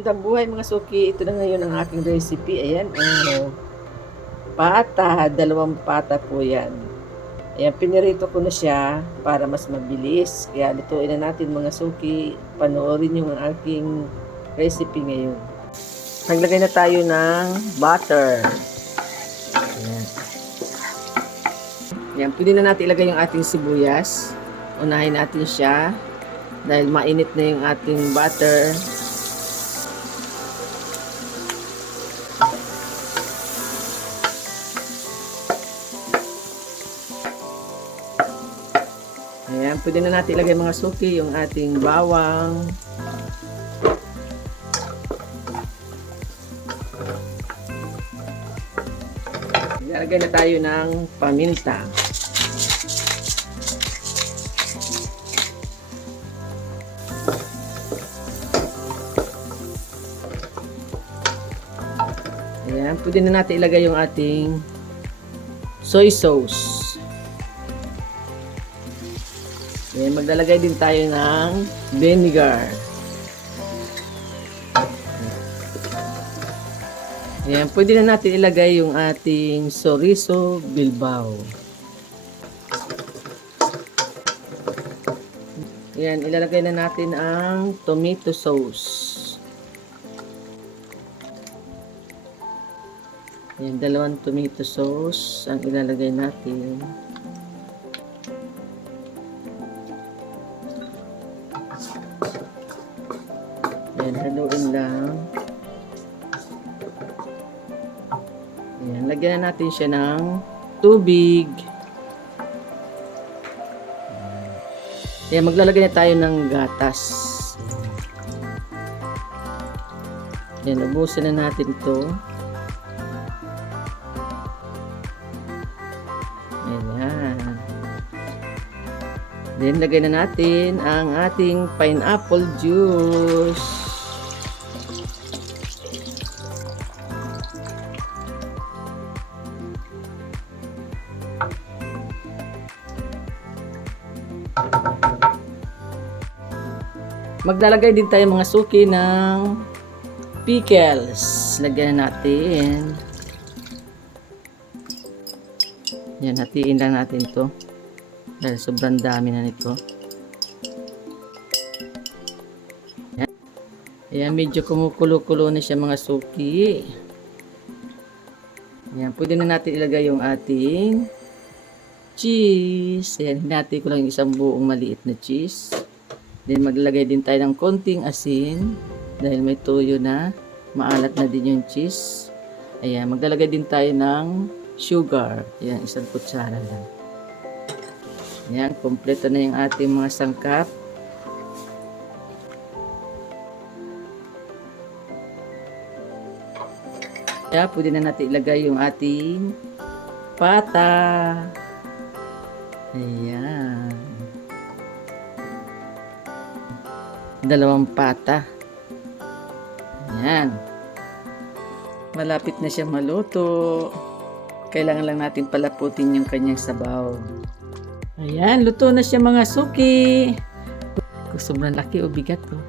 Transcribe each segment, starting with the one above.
Magandang buhay mga suki. Ito na ngayon ang aking recipe. Ayan, pata. 2 pata po yan. Ayan, pinirito ko na siya para mas mabilis. Kaya lutuin na natin mga suki. Panoorin yung aking recipe ngayon. Naglagay na tayo ng butter. Ayan. Ayan, pwede na natin ilagay yung ating sibuyas. Unahin natin siya dahil mainit na yung ating butter. Ayan, pwede na natin ilagay mga suki yung ating bawang. Ilalagay na tayo ng paminta. Ayan, pwede na natin ilagay yung ating soy sauce. Ayan, maglalagay din tayo ng vinegar. Ayan, pwede na natin ilagay yung ating chorizo bilbao. Ayan, ilalagay na natin ang tomato sauce. Ayan, 2 tomato sauce ang ilalagay natin. Ayan, haluin lang. Ayan, lagyan na natin siya ng tubig. Ayan, maglalagay na tayo ng gatas. Ayan, ubusin na natin ito. Ayan. Then, lagay na natin ang ating pineapple juice. Maglalagay din tayo mga suki ng pickles. Lagyan na natin. Yan, hatiin lang natin to dahil sobrang dami na nito. Yan. Ayan, medyo kumukulo-kulo na siya mga suki. Yan, pwede na natin ilagay yung ating cheese. Ayan, hinati ko lang yung isang buong maliit na cheese. Then maglalagay din tayo ng konting asin dahil may toyo na, maalat na din yung cheese. Ayan, maglalagay din tayo ng sugar. Ayan, 1 kutsara lang. Ayan, kompleto na yung ating mga sangkap. Kaya pwede na natin ilagay yung ating pata. Ayan. 2 pata. Ayan. Malapit na siya maluto. Kailangan lang natin palaputin yung kanyang sabaw. Ayan, luto na siya mga suki. Sobrang laki o bigat to.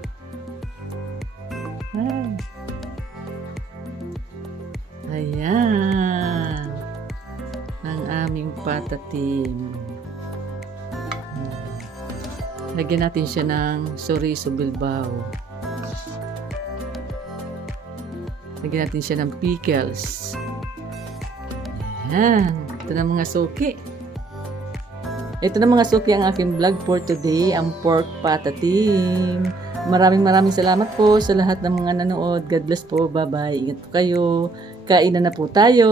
Ayan. Ang aming patatim. Lagyan natin siya ng chorizo bilbao. Lagyan natin siya ng pickles. Ayan. Ito na mga suki. Ito na mga suki ang aking vlog for today. Ang pork patatim. Maraming salamat po sa lahat ng mga nanood. God bless po. Bye-bye. Ingat po kayo. Kainan na po tayo.